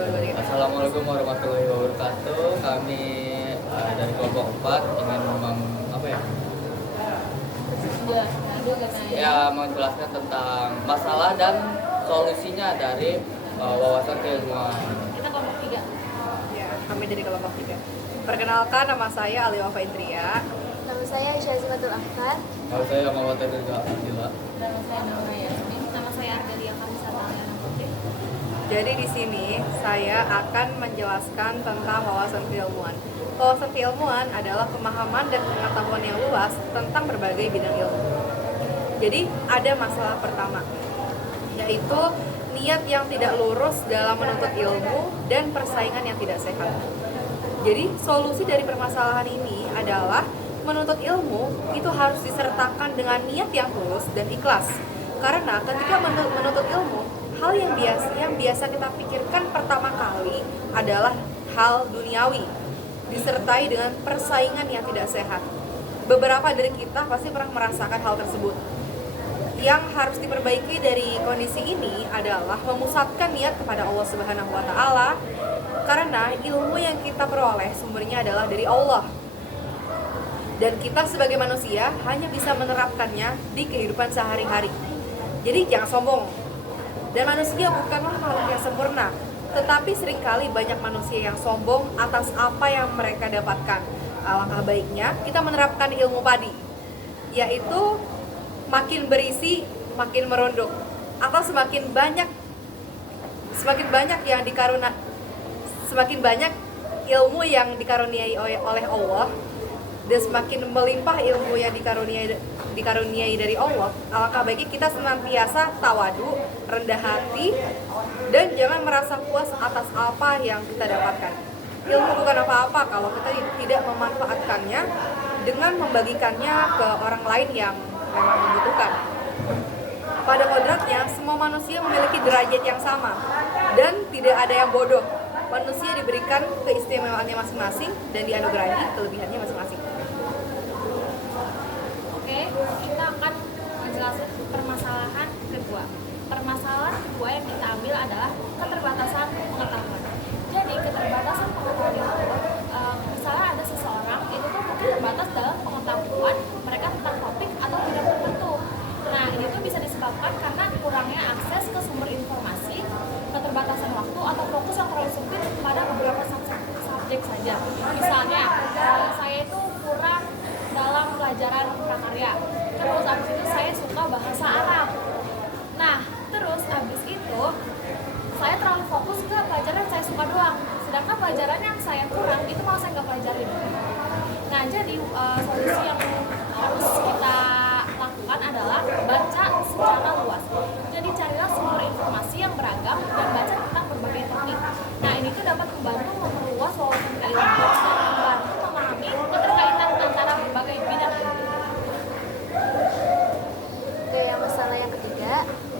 Assalamualaikum warahmatullahi wabarakatuh. Kami dari kelompok 4 ingin menjelaskan tentang masalah dan solusinya dari wawasan keilmuan. Kita kelompok 3. Ya, kami dari kelompok 3. Perkenalkan, nama saya Aliwafa Indria. Nama saya Syazimatul Ahkar. Kalau saya Muhammad Rizal Abdillah. Nama saya Nurma Yasmin. Nama saya Ardelia Kamisa Taliana Putri. Jadi di sini saya akan menjelaskan tentang wawasan keilmuan. Wawasan keilmuan adalah pemahaman dan pengetahuan yang luas tentang berbagai bidang ilmu. Jadi ada masalah pertama, yaitu niat yang tidak lurus dalam menuntut ilmu dan persaingan yang tidak sehat. Jadi solusi dari permasalahan ini adalah menuntut ilmu itu harus disertakan dengan niat yang tulus dan ikhlas. Karena ketika menuntut ilmu, hal yang biasa kita pikirkan pertama kali adalah hal duniawi, disertai dengan persaingan yang tidak sehat. Beberapa dari kita pasti pernah merasakan hal tersebut. Yang harus diperbaiki dari kondisi ini adalah memusatkan niat kepada Allah Subhanahu wa Ta'ala, karena ilmu yang kita peroleh sumbernya adalah dari Allah. Dan kita sebagai manusia hanya bisa menerapkannya di kehidupan sehari-hari. Jadi jangan sombong. Dan manusia bukanlah makhluk yang sempurna, tetapi seringkali banyak manusia yang sombong atas apa yang mereka dapatkan. Alangkah baiknya kita menerapkan ilmu padi, yaitu makin berisi makin merunduk, atau semakin banyak ilmu yang dikaruniai oleh Allah, dan semakin melimpah ilmu yang dikaruniai dari Allah, alangkah baiknya kita senantiasa tawadu, rendah hati, dan jangan merasa puas atas apa yang kita dapatkan. Ilmu bukan apa-apa kalau kita tidak memanfaatkannya dengan membagikannya ke orang lain yang memang membutuhkan. Pada kodratnya, semua manusia memiliki derajat yang sama dan tidak ada yang bodoh. Manusia diberikan keistimewaannya masing-masing dan dianugerahi kelebihannya masing-masing. Oke, kita akan menjelaskan permasalahan kedua. Permasalahan kedua yang kita ambil adalah keterbatasan pengetahuan. Jadi keterbatasan pengetahuan itu, misalnya ada seseorang itu tuh mungkin terbatas dalam pengetahuan mereka tentang topik atau bidang tertentu. Nah, ini tuh bisa disebabkan karena kurangnya akses ke sumber informasi, keterbatasan waktu, atau fokus yang terlalu sempit pada beberapa subjek saja. Misalnya, saya itu kurang dalam pelajaran prakarya. Terus abis itu saya suka bahasa Arab. Nah, terus abis itu saya terlalu fokus ke pelajaran yang saya suka doang. Sedangkan pelajaran yang saya kurang itu malah saya nggak pelajarin. Nah, jadi solusi yang harus kita lakukan adalah baca secara luas. Jadi carilah sumber informasi yang beragam dan baca tentang berbagai topik. Nah, ini tuh dapat membantu memperluas wawasan keilmuan dan membantu memahami keterkaitan antara berbagai bidang ilmu. Oke, yang masalah yang ketiga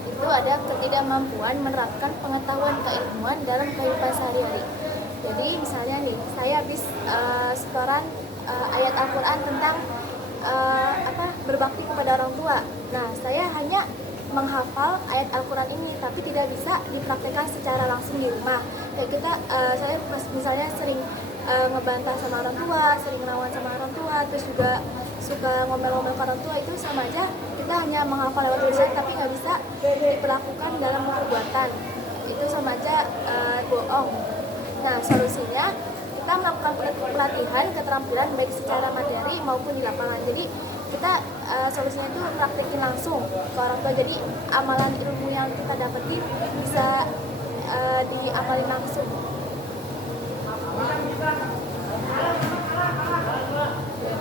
itu ada ketidakmampuan menerapkan pengetahuan keilmuan dalam kehidupan sehari-hari. Jadi misalnya nih, saya habis setoran ayat Al-Quran tentang berbakti kepada orang tua. Nah, saya hanya menghafal ayat Al-Quran ini, tapi tidak bisa dipraktekkan secara langsung di rumah. Kayak kita, saya misalnya sering ngebantah sama orang tua, sering ngelawan sama orang tua, terus juga suka ngomel-ngomel ke orang tua, itu sama aja kita hanya menghafal lewat tulisan tapi nggak bisa diperlakukan dalam perbuatan. Itu sama aja bohong. Nah, solusinya kita melakukan pelatihan keterampilan baik secara materi maupun di lapangan. Jadi kita solusinya itu praktekin langsung ke orang tua. Jadi amalan ilmu yang kita dapetin bisa diamalin langsung.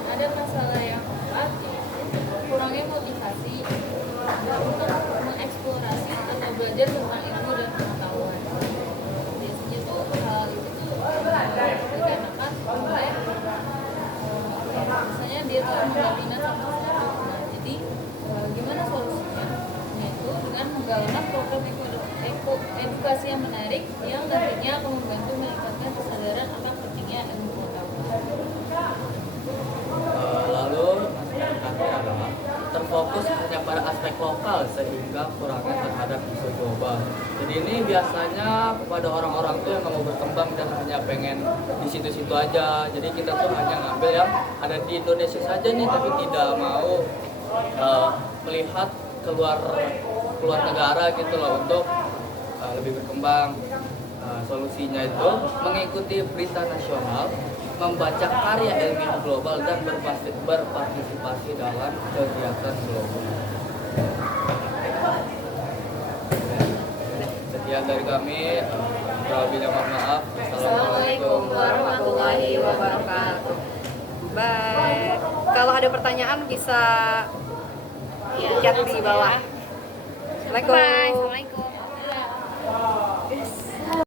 Ada masalah yang keempat, yaitu kurangnya motivasi untuk mengeksplorasi atau belajar tentang ilmu dan pengetahuan. Biasanya tuh hal itu tuh dikarenakan oleh misalnya dia tuh nggak minat sama sesuatu. Nah, jadi gimana solusinya? Yaitu dengan menggalakkan program edukasi yang menarik yang nantinya akan membantu meningkatkan kesadaran akan pentingnya ilmu pengetahuan. Lalu yang terakhir adalah terfokus hanya pada aspek lokal sehingga kurangnya terhadap isu global. Jadi ini biasanya kepada orang-orang tuh yang nggak mau berkembang dan hanya pengen di situ-situ aja. Jadi kita tuh hanya ngambil yang ada di Indonesia saja nih, tapi tidak mau melihat keluar negara gitu loh untuk lebih berkembang. Solusinya itu mengikuti berita nasional, membaca karya ilmiah global dan berpartisipasi dalam kegiatan global. Sekian dari kami. Kurang lebihnya mohon maaf. Assalamualaikum warahmatullahi wabarakatuh. Bye. Kalau ada pertanyaan bisa chat di bawah. Assalamualaikum. Bye. Assalamualaikum.